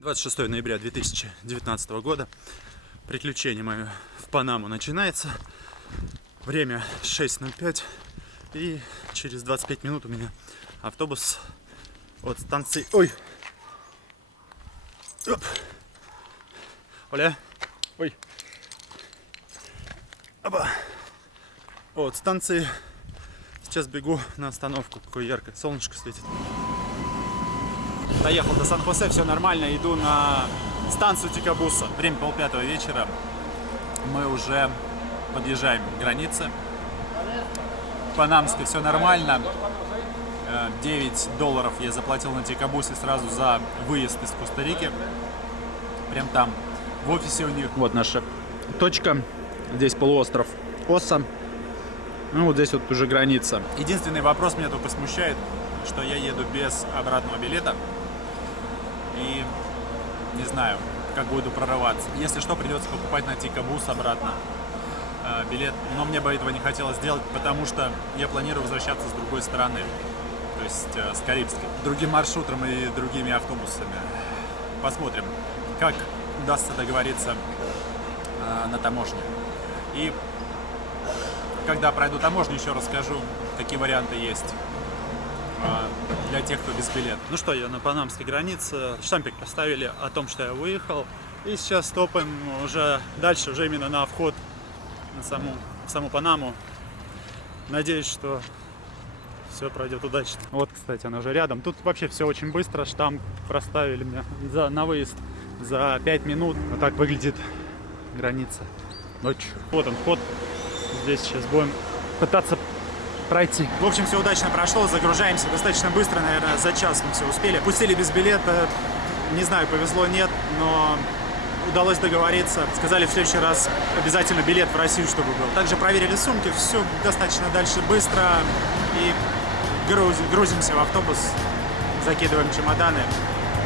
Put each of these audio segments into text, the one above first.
26 ноября 2019 года. Приключение мое в Панаму начинается. Время 6:05. И через 25 минут у меня автобус от станции... Ой! Оп. Оля! Ой! Опа! От станции сейчас бегу на остановку. Какое яркое солнышко светит. Доехал до Сан-Хосе, все нормально, иду на станцию Тикабуса. Время 4:30 вечера. Мы уже подъезжаем к границе. Панамской все нормально. $9 я заплатил на Тикабусе сразу за выезд из Коста-Рики. Прям там, в офисе у них. Вот наша точка. Здесь полуостров Оса. Ну вот здесь вот уже граница. Единственный вопрос меня только смущает, что я еду без обратного билета. И не знаю, как буду прорываться. Если что, придется покупать на Тикабус обратно билет. Но мне бы этого не хотелось сделать, потому что я планирую возвращаться с другой стороны. То есть с Карибской. Другим маршрутом и другими автобусами. Посмотрим, как удастся договориться на таможне. И когда пройду таможню, еще расскажу, какие варианты есть для тех, кто без билета. Ну что, я на панамской границе. Штампик поставили о том, что я выехал. И сейчас топаем уже дальше, уже именно на вход в саму Панаму. Надеюсь, что все пройдет удачно. Вот, кстати, она уже рядом. Тут вообще все очень быстро. Штамп проставили мне на выезд за 5 минут. Вот так выглядит граница ночью. Вот он, вход. Здесь сейчас будем пытаться пройти. В общем, все удачно прошло, загружаемся достаточно быстро, наверное, за час мы все успели. Пустили без билета, не знаю, повезло, нет, но удалось договориться. Сказали, в следующий раз обязательно билет в Россию, чтобы был. Также проверили сумки, все достаточно дальше быстро. И грузимся в автобус, закидываем чемоданы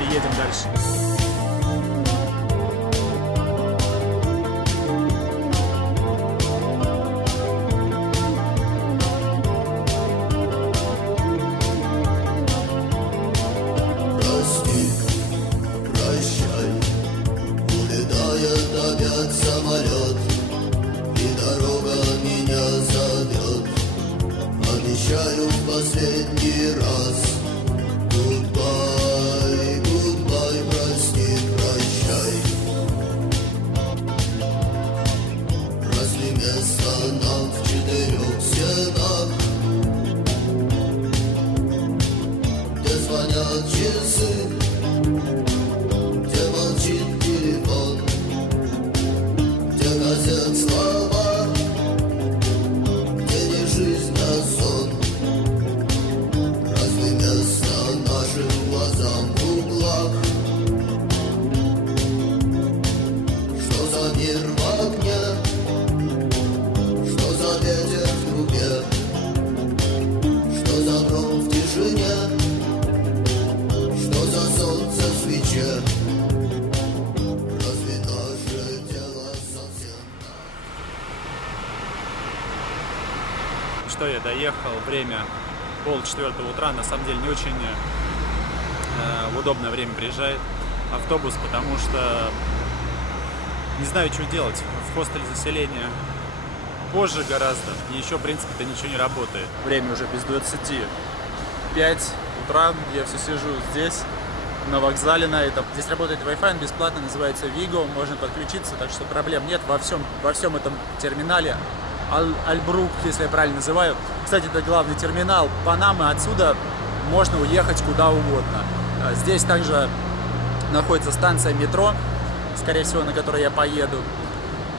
и едем дальше. Самолет, и дорога меня зовет. Обещаю в последний раз. Goodbye, goodbye, прости, прощай. Разве место нам в 4 стенах, где звонят часы, где молчит телефон, газет слова, где не жизнь, а сон? Разве место нашим глазам в углах? Что за мир в окне? Что за ветер в трубе? Что за гром в тишине? Что за солнце в свече? Что я доехал, время 3:30 утра, на самом деле не очень в удобное время приезжает автобус, потому что не знаю, что делать. В хостеле заселения позже гораздо, и еще в принципе-то ничего не работает. Время уже без 25 утра, я все сижу здесь, на вокзале на этом. Здесь работает Wi-Fi, он бесплатно, называется Vigo, можно подключиться, так что проблем нет во всем этом терминале. Альбрук, если я правильно называю. Кстати, это главный терминал Панамы. Отсюда можно уехать куда угодно. Здесь также находится станция метро, скорее всего, на которой я поеду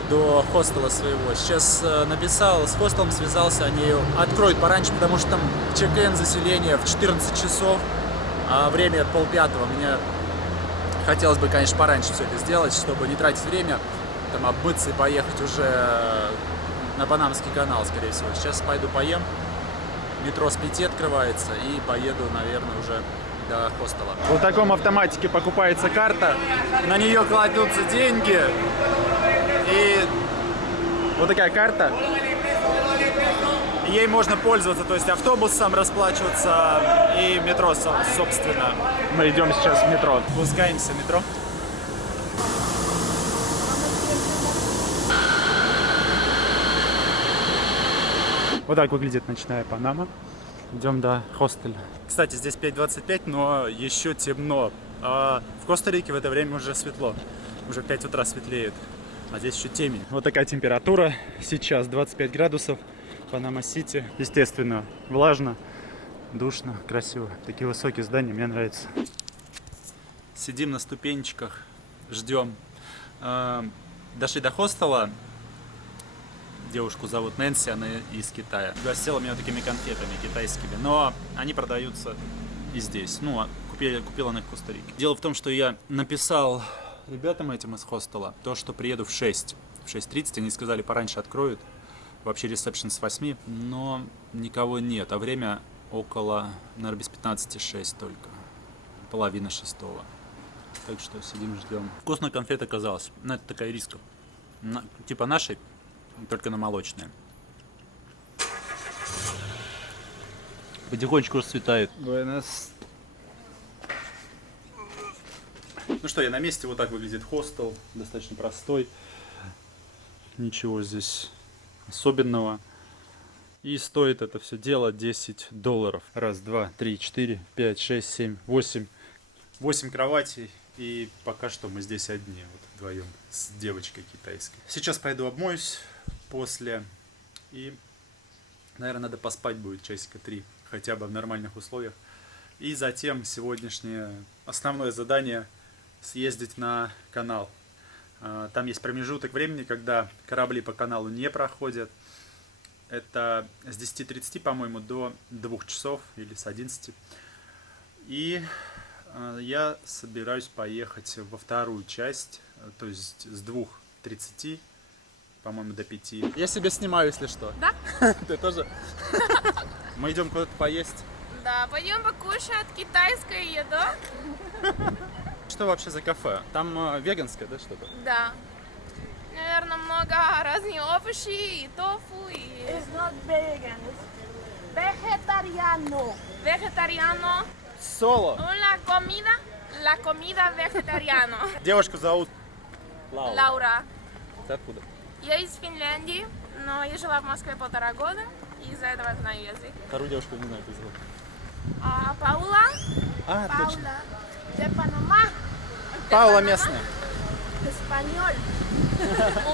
до хостела своего. Сейчас написал, с хостелом связался, они ее откроют пораньше, потому что там чек-ин заселение в 14 часов, а время 4:30. Мне хотелось бы, конечно, пораньше все это сделать, чтобы не тратить время, там обмыться и поехать уже на Панамский канал, скорее всего. Сейчас пойду поем. Метро с 5 открывается и поеду, наверное, уже до хостела. В таком автоматике покупается карта, на нее кладутся деньги. И вот такая карта. ей можно пользоваться, то есть автобусом расплачиваться и метро, собственно. Мы идем сейчас в метро. Спускаемся в метро. Вот так выглядит ночная Панама. Идем до хостеля. Кстати, здесь 5:25, но еще темно. А в Коста-Рике в это время уже светло. Уже в 5 утра светлеет. А здесь еще темень. Вот такая температура. Сейчас 25 градусов. Панама-Сити. Естественно, влажно, душно, красиво. Такие высокие здания, мне нравятся. Сидим на ступенечках, ждем. Дошли до хостела. Девушку зовут Нэнси, она из Китая. Угостила меня такими конфетами китайскими, но они продаются и здесь. Ну, купил она их в Коста-Рике. Дело в том, что я написал ребятам этим из хостела то, что приеду в 6. В 6:30 они сказали, пораньше откроют. Вообще ресепшн с 8, но никого нет. А время около, наверное, без 15:06 только. Половина 6. Так что сидим, ждем. Вкусная конфета оказалась. Ну, это такая риска. Типа нашей, только на молочное. Потихонечку расцветает. Ну что, я на месте. Вот так выглядит хостел. Достаточно простой. Ничего здесь особенного. И стоит это все дело $10. Раз, два, три, 4, 5, 6, 7, 8. 8 кроватей. И пока что мы здесь одни. Вот вдвоем с девочкой китайской. Сейчас пойду обмоюсь после. И, наверное, надо поспать будет часика 3. Хотя бы в нормальных условиях. И затем сегодняшнее основное задание — съездить на канал. Там есть промежуток времени, когда корабли по каналу не проходят. Это с 10:30, по-моему, до 2 часов или с 11. И я собираюсь поехать во вторую часть, то есть с 2:30, по-моему, до 5. Я себя снимаю, если что. Да? Ты тоже? Мы идем куда-то поесть. Да, пойдем покушать китайскую еду. Что вообще за кафе? Там веганское, да, что-то? Да. Наверное, много разных овощей, и тофу, и... It's not vegan, it's vegetariano. Vegetariano. Соло. La comida vegetariano. Девушку зовут Лаура. Ты откуда? Я из Финляндии, но я жила в Москве 1,5 года, и из-за этого знаю язык. Вторую девушку не знаю, как зовут. Паула. А, точно. Паула. De Panamá, Паула местная. español.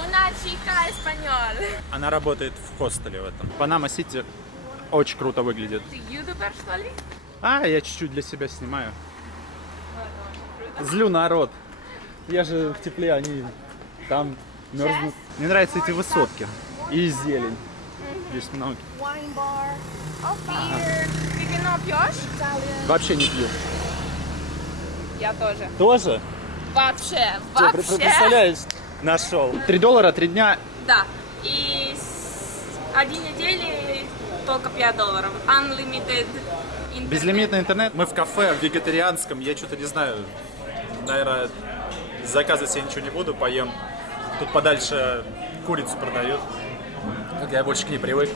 Una chica español. Она работает в хостеле в этом. Панама-Сити очень круто выглядит. Ты ютубер, что ли? А, я чуть-чуть для себя снимаю. Злю народ. Я же в тепле, они там мерзнут. Мне нравятся эти высотки. И зелень. Здесь много. Wine bar, Beer. Ты вино пьешь? Вообще не пью. Я тоже. Тоже? Вообще. Представляешь? Нашел. $3, 3 дня. Да. И с 1 недели только $5. Unlimited internet. Безлимитный интернет. Мы в кафе вегетарианском. Я что-то не знаю. Наверное, заказывать я ничего не буду. Поем. Тут подальше курицу продают. Как я больше к ней привык.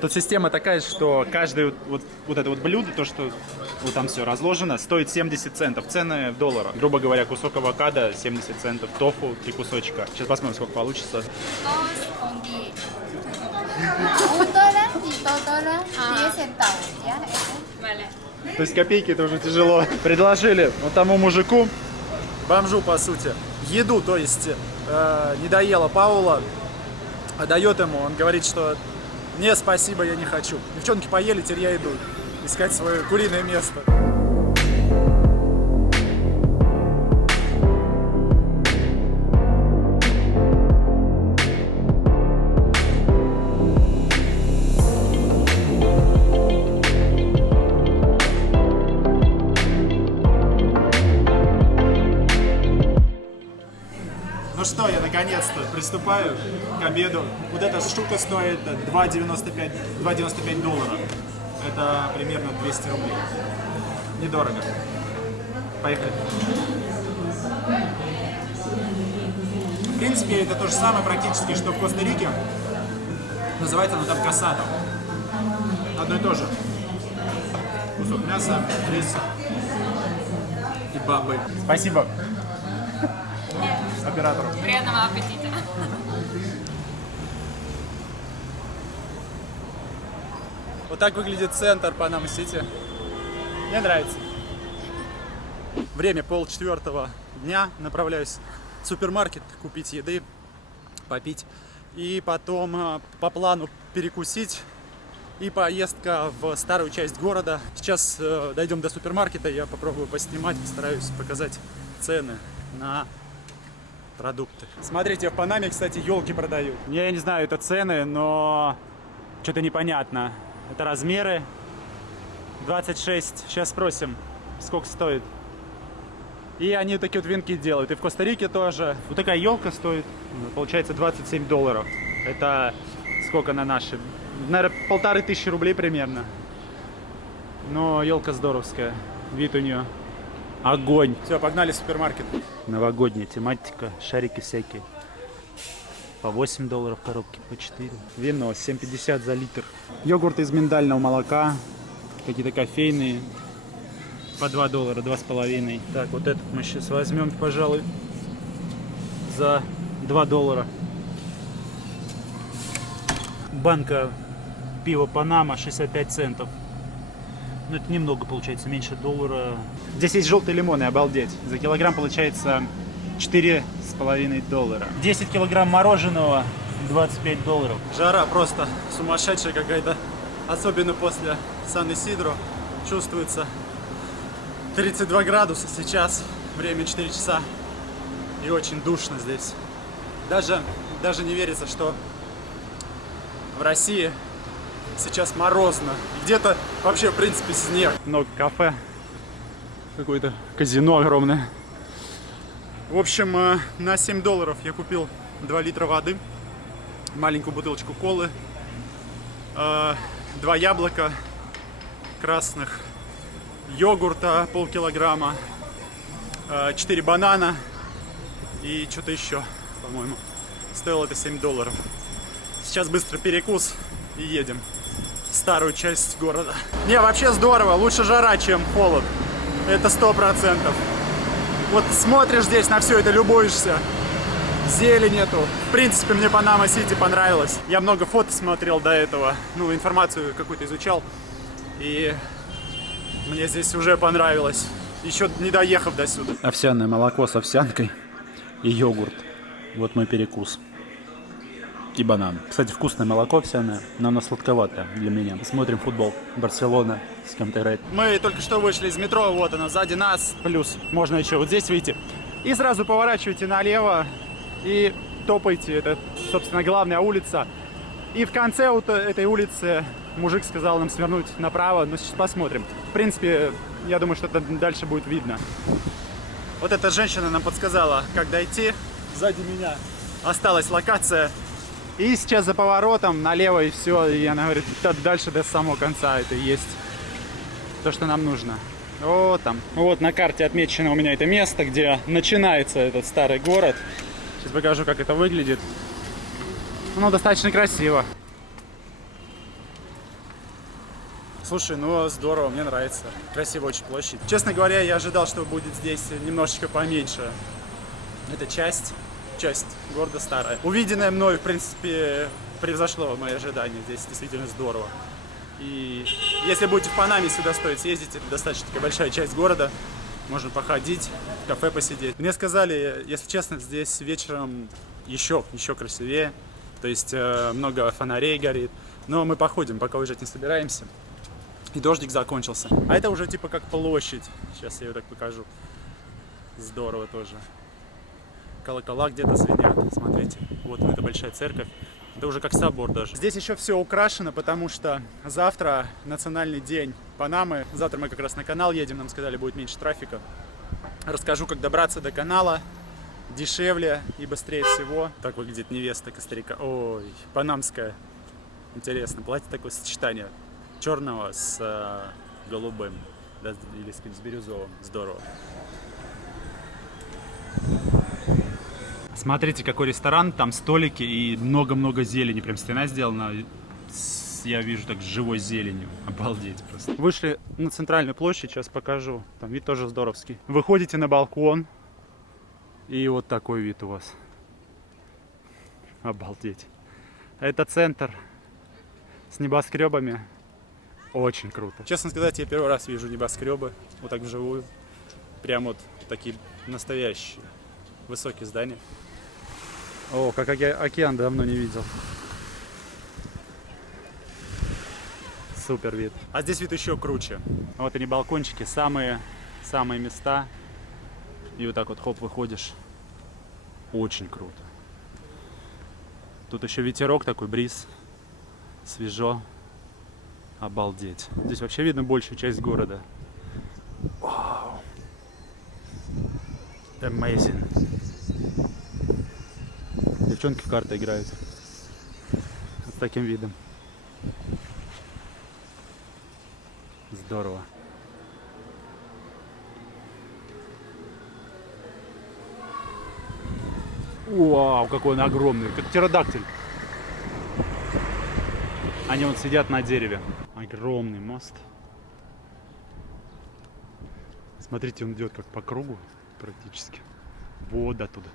Тут система такая, что каждое вот это вот блюдо, то, что вот там все разложено, стоит 70 центов. Цены в долларах. Грубо говоря, кусок авокадо 70 центов, тофу 3 кусочка. Сейчас посмотрим, сколько получится. $1 y $2, 10 centavos. ¿Ya? Eso. Vale. То есть копейки это уже тяжело. Предложили вот тому мужику, бомжу по сути, еду, то есть не доела Паула, а дает ему, он говорит, что не, спасибо, я не хочу. Девчонки поели, теперь я иду искать свое куриное место. Ну что, я наконец-то приступаю к обеду. Вот эта штука стоит $2.95. Это примерно 200 рублей. Недорого. Поехали. В принципе, это то же самое практически, что в Коста-Рике. Называется оно там касато. одно и то же. Кусок мяса, рис и бабы. Спасибо оператору. Приятного аппетита. Вот так выглядит центр Панама-Сити. Мне нравится. Время 3:30 дня. Направляюсь в супермаркет купить еды, попить. И потом по плану перекусить. И поездка в старую часть города. Сейчас дойдем до супермаркета. Я попробую поснимать, постараюсь показать цены на продукты. Смотрите, в Панаме, кстати, елки продают. Я не знаю, это цены, но что-то непонятно. Это размеры 26. Сейчас спросим, сколько стоит. И они такие вот венки делают. И в Коста-Рике тоже. Вот такая елка стоит, получается, $27. Это сколько на наши? Наверное, 1500 рублей примерно. Но елка здоровская. Вид у нее огонь. Все, погнали в супермаркет. Новогодняя тематика, шарики всякие. По $8 коробки, по 4. Вино 7,50 за литр. Йогурт из миндального молока. Какие-то кофейные. По $2, $2,5. Так, вот этот мы сейчас возьмем, пожалуй, за $2. Банка пива Панама 65 центов. Ну, это немного получается, меньше $1. Здесь есть желтые лимоны, обалдеть. За килограмм получается $4,5. 10 килограмм мороженого, $25. Жара просто сумасшедшая какая-то. Особенно после Сан-Исидро чувствуется 32 градуса сейчас. Время 4 часа. И очень душно здесь. Даже не верится, что в России сейчас морозно. Где-то вообще, в принципе, снег. Много кафе. Какое-то казино огромное. В общем, на $7 я купил 2 литра воды, маленькую бутылочку колы, 2 яблока красных, йогурта полкилограмма, 4 банана и что-то еще, по-моему. Стоило это $7. Сейчас быстро перекус и едем в старую часть города. Не, вообще здорово. Лучше жара, чем холод. Это 100%. Вот смотришь здесь на все это, любуешься. Зелень нету. В принципе, мне Панама-Сити понравилось. Я много фото смотрел до этого. Ну, информацию какую-то изучал. И мне здесь уже понравилось. Еще не доехав до сюда. Овсяное молоко с овсянкой и йогурт. Вот мой перекус. И банан. Кстати, вкусное молоко овсяное, но оно сладковатое для меня. Смотрим футбол. Барселона с кем-то играет. Мы только что вышли из метро, вот оно сзади нас. Плюс можно еще вот здесь выйти. И сразу поворачивайте налево и топайте. Это, собственно, главная улица. И в конце вот этой улицы мужик сказал нам свернуть направо. Но сейчас посмотрим. В принципе, я думаю, что это дальше будет видно. Вот эта женщина нам подсказала, как дойти. Сзади меня осталась локация. И сейчас за поворотом налево и все. И она говорит, дальше до самого конца это и есть то, что нам нужно. Вот там. Вот на карте отмечено у меня это место, где начинается этот старый город. Сейчас покажу, как это выглядит. Ну, достаточно красиво. Слушай, ну здорово, мне нравится. Красивая очень площадь. Честно говоря, я ожидал, что будет здесь немножечко поменьше. Эта часть города старая. Увиденное мной, в принципе, превзошло мои ожидания. Здесь действительно здорово. И если будете в Панаме, сюда стоит съездить. Это достаточно такая большая часть города. Можно походить, в кафе посидеть. Мне сказали, если честно, здесь вечером еще красивее. То есть много фонарей горит. Но мы походим, пока уезжать не собираемся. И дождик закончился. А это уже типа как площадь. Сейчас я ее так покажу. Здорово тоже. Колокола где-то звенят, смотрите. Вот эта большая церковь. Это уже как собор даже. Здесь еще все украшено, потому что завтра национальный день Панамы. Завтра мы как раз на канал едем, нам сказали, будет меньше трафика. Расскажу, как добраться до канала дешевле и быстрее всего. Так выглядит невеста Коста-Рика. Ой, панамская. Интересно, платье такое сочетание черного с голубым, да, или с бирюзовым. Здорово. Смотрите, какой ресторан, там столики и много-много зелени. Прям стена сделана я вижу так с живой зеленью. Обалдеть просто. Вышли на центральную площадь, сейчас покажу. Там вид тоже здоровский. Выходите на балкон. И вот такой вид у вас. Обалдеть. Это центр с небоскребами. Очень круто. Честно сказать, я первый раз вижу небоскребы. Вот так вживую. Прям вот такие настоящие высокие здания. О, как океан давно не видел. Супер вид. А здесь вид еще круче. Вот они балкончики, самые места. И вот так вот хоп, выходишь. Очень круто. Тут еще ветерок такой, бриз. Свежо. Обалдеть. Здесь вообще видно большую часть города. Вау. Amazing. Девчонки в карты играют. Вот с таким видом. Здорово. Вау, какой он огромный, как птеродактиль. Они вот сидят на дереве. Огромный мост. Смотрите, он идет как по кругу практически. Вот оттуда.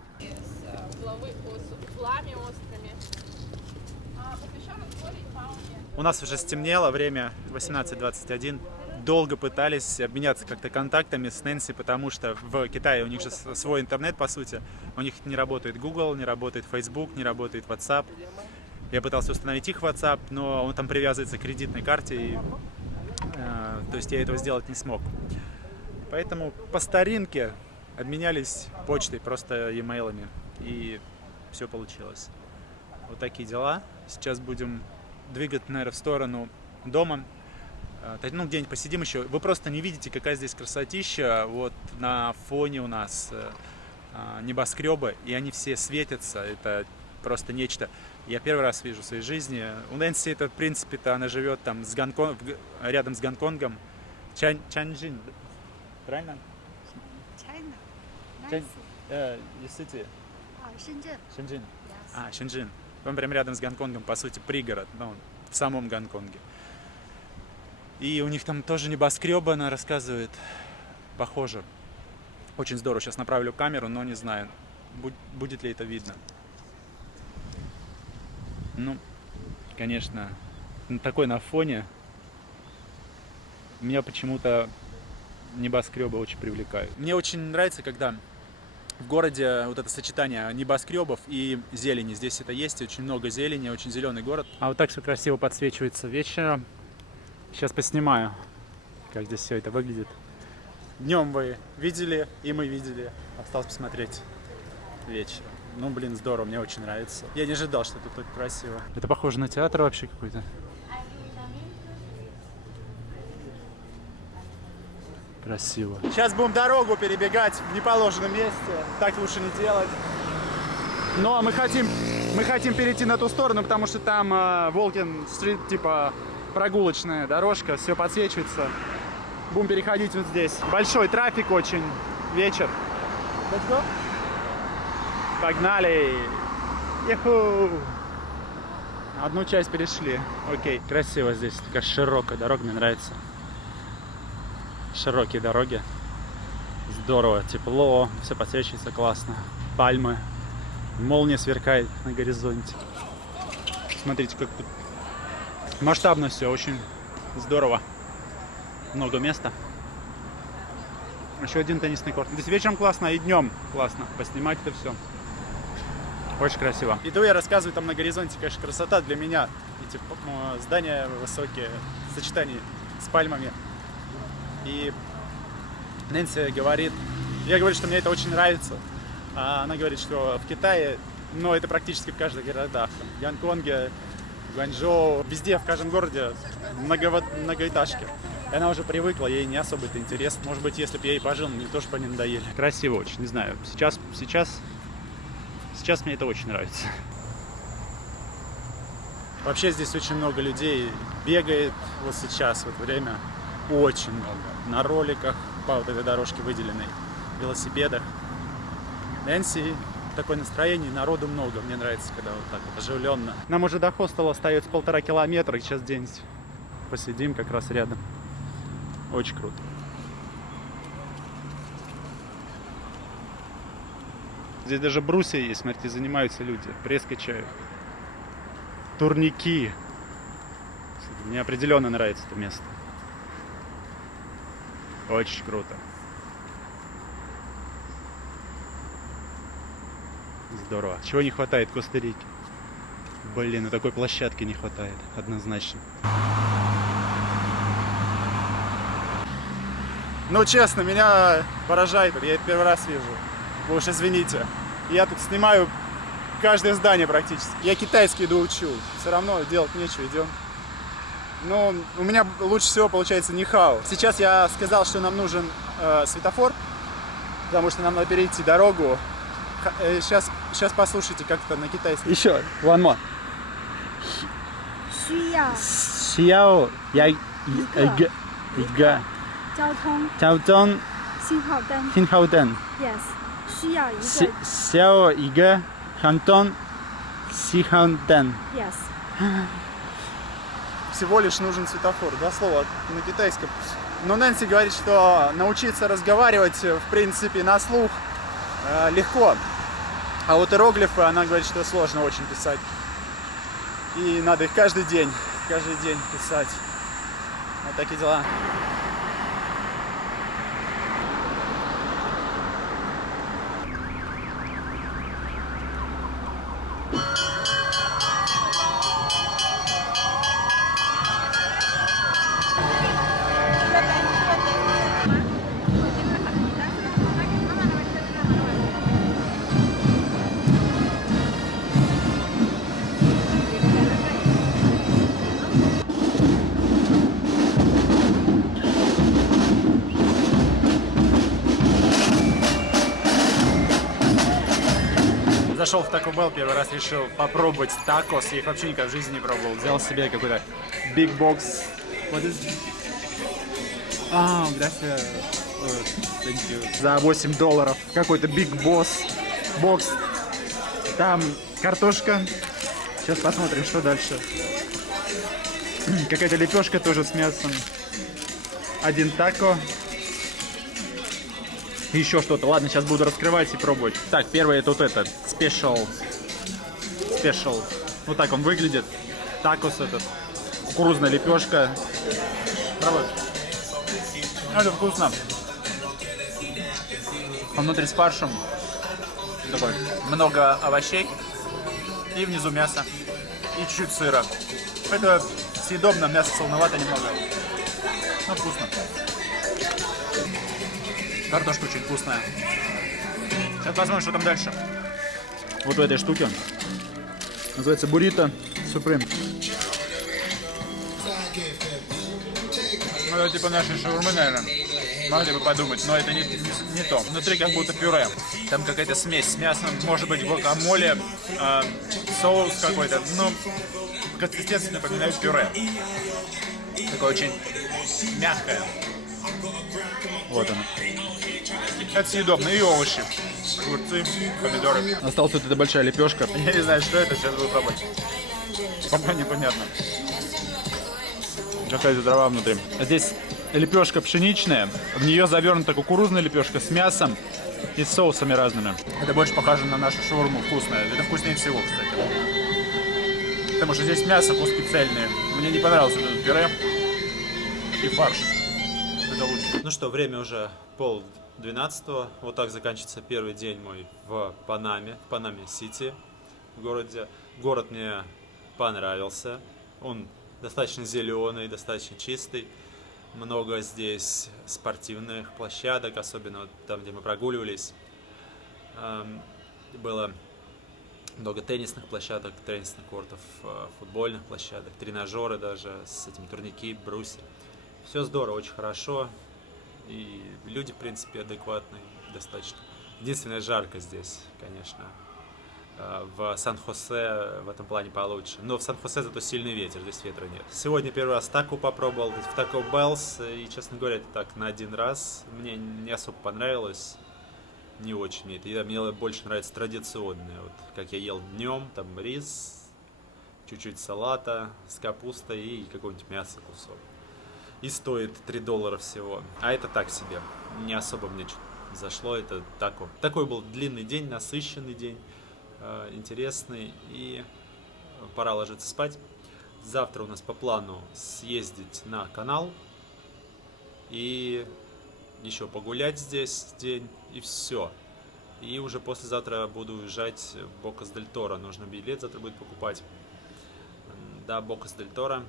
У нас уже стемнело, время 18:21. Долго пытались обменяться как-то контактами с Нэнси, потому что в Китае у них же свой интернет, по сути. У них не работает Google, не работает Facebook, не работает WhatsApp. Я пытался установить их WhatsApp, но он там привязывается к кредитной карте, и, то есть я этого сделать не смог. Поэтому по старинке обменялись почтой, просто e-mail'ами, и все получилось. Вот такие дела. Сейчас будем двигаться, наверное, в сторону дома. Ну, где-нибудь посидим еще. Вы просто не видите, какая здесь красотища. Вот на фоне у нас небоскребы, и они все светятся. Это просто нечто. Я первый раз вижу в своей жизни. У Нэнси это, в принципе-то, она живет там рядом с Гонконгом. Чанчжин, правильно? City. Шэньчжин. Шэньчжин. Он прям рядом с Гонконгом, по сути, пригород, ну, в самом Гонконге. И у них там тоже небоскребы, она рассказывает. Похоже. Очень здорово. Сейчас направлю камеру, но не знаю, будет ли это видно. Ну, конечно, такой на фоне. Меня почему-то небоскребы очень привлекают. Мне очень нравится, когда в городе вот это сочетание небоскребов и зелени. Здесь это есть, очень много зелени, очень зеленый город. А вот так все красиво подсвечивается вечером. Сейчас поснимаю, как здесь все это выглядит. Днем вы видели, и мы видели. Осталось посмотреть вечером. Ну, блин, здорово, мне очень нравится. Я не ожидал, что тут так красиво. Это похоже на театр вообще какой-то. Красиво. Сейчас будем дорогу перебегать в неположенном месте. Так лучше не делать. Но мы хотим перейти на ту сторону, потому что там Волкин-стрит, типа прогулочная дорожка, все подсвечивается. Будем переходить вот здесь. Большой трафик очень. Вечер. Let's go. Погнали! Иху! Одну часть перешли. Окей. Красиво здесь. Такая широкая дорога, мне нравится. Широкие дороги. Здорово, тепло, все подсвечивается классно. Пальмы. Молния сверкает на горизонте. Смотрите, как тут масштабно все, очень здорово. Много места. Еще один теннисный корт. Здесь вечером классно и днем классно поснимать это все. Очень красиво. Иду я рассказываю, там на горизонте, конечно, красота для меня. Эти здания высокие, в сочетании с пальмами. И Нэнси говорит, я говорю, что мне это очень нравится. А она говорит, что в Китае, ну, это практически в каждых городах. В Гонконге, Гуанчжоу, везде, в каждом городе многоэтажки. И она уже привыкла, ей не особо это интересно. Может быть, если бы я ей пожил, мне тоже бы они надоели. Красиво очень, не знаю. Сейчас мне это очень нравится. Вообще здесь очень много людей бегает вот сейчас, в это время. Очень много. На роликах, по вот этой дорожке выделенной, велосипедах. Нэнси такое настроение, народу много. Мне нравится, когда вот так вот оживленно. Нам уже до хостела остается 1,5 километра, сейчас где-нибудь посидим как раз рядом. Очень круто. Здесь даже брусья есть, смотрите, занимаются люди, пресс качают. Турники. Мне определенно нравится это место. Очень круто. Здорово. Чего не хватает в Коста-Рике? Блин, ну такой площадки не хватает, однозначно. Ну честно, меня поражает, я это первый раз вижу. Вы уж извините. Я тут снимаю каждое здание практически. Я китайский иду учу. Все равно делать нечего, идем. Ну, у меня лучше всего получается нихао. Сейчас я сказал, что нам нужен светофор, потому что нам надо перейти дорогу. Сейчас послушайте, как это на китайском. Еще, one more. 需要一个交通信号灯 yes 需要一个需要一个交通信号灯 yes Всего лишь нужен светофор, два слова на китайском. Но Нэнси говорит, что научиться разговаривать, в принципе, на слух легко. А вот иероглифы, она говорит, что сложно очень писать. И надо их каждый день писать. Вот такие дела. Зашел в Taco Bell, первый раз решил попробовать такос. Я их вообще никогда в жизни не пробовал. Взял себе какой-то big box. Gracias. Thank you. За $8 какой-то big box. Там картошка. Сейчас посмотрим, что дальше. Какая-то лепешка тоже с мясом. Один тако. Еще что-то. Ладно, сейчас буду раскрывать и пробовать. Так, первый это вот этот. Special. Вот так он выглядит. Такос этот. Кукурузная лепешка. Пробуй. Это вкусно. Он внутри с фаршем. Такой. Много овощей. И внизу мясо. И чуть-чуть сыра. Это съедобно, мясо солоновато немного. Но вкусно. Картошка очень вкусная. Сейчас посмотрим, что там дальше. Вот в этой штуке. Называется буррито суприм. Ну, это типа нашей шаурмы, наверное. Могли бы подумать, но это не то. Внутри как будто пюре. Там какая-то смесь с мясом, может быть, гуакамоле, соус какой-то. Ну, консистенция напоминает пюре. Такое очень мягкое. Вот оно. Это съедобно. И овощи. Огурцы, помидоры. Осталась вот эта большая лепешка. Я не знаю, что это. Сейчас буду пробовать. Пока непонятно. Какая-то дрова внутри. Здесь лепешка пшеничная. В нее завернута кукурузная лепешка с мясом и с соусами разными. Это больше похоже на нашу шаурму. Вкусное. Это вкуснее всего, кстати. Потому что здесь мясо специальное. Мне не понравилось это пюре и фарш. Это лучше. Ну что, время уже 11:30. Вот так заканчивается первый день мой в Панаме-Сити, в городе. Город мне понравился. Он достаточно зеленый, достаточно чистый. Много здесь спортивных площадок, особенно вот там, где мы прогуливались. Было много теннисных площадок, теннисных кортов, футбольных площадок, тренажеры даже, с этим турники, брусья. Все здорово, очень хорошо. И люди, в принципе, адекватные достаточно. Единственное, жарко здесь, конечно. В Сан-Хосе в этом плане получше. Но в Сан-Хосе зато сильный ветер, здесь ветра нет. Сегодня первый раз тако попробовал в Taco Bell's. И, честно говоря, это так на один раз. Мне не особо понравилось. не очень мне. Мне больше нравится традиционное. Вот как я ел днем, там рис, чуть-чуть салата с капустой и какое-нибудь мясо кусок. И стоит $3 всего. А это так себе. Не особо мне зашло. Это такой был длинный день, насыщенный день, интересный. И пора ложиться спать. Завтра у нас по плану съездить на канал и еще погулять здесь день, и все. И уже послезавтра буду уезжать в Бокас-дель-Торо. Нужно билет завтра будет покупать. Да, Бокас-дель-Торо.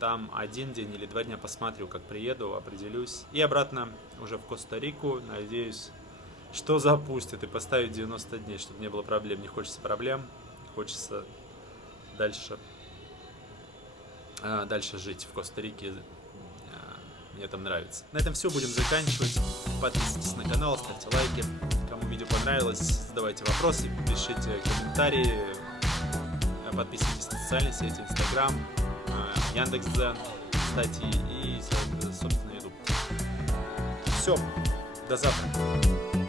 Там 1 день или 2 дня посмотрю, как приеду, определюсь. И обратно уже в Коста-Рику. Надеюсь, что запустит и поставить 90 дней, чтобы не было проблем. Не хочется проблем, хочется дальше жить в Коста-Рике. Мне там нравится. На этом все, будем заканчивать. Подписывайтесь на канал, ставьте лайки. Кому видео понравилось, задавайте вопросы, пишите комментарии. Подписывайтесь на социальные сети, Инстаграм, Яндекс.Дзен, кстати, и, собственно, YouTube. Все, до завтра.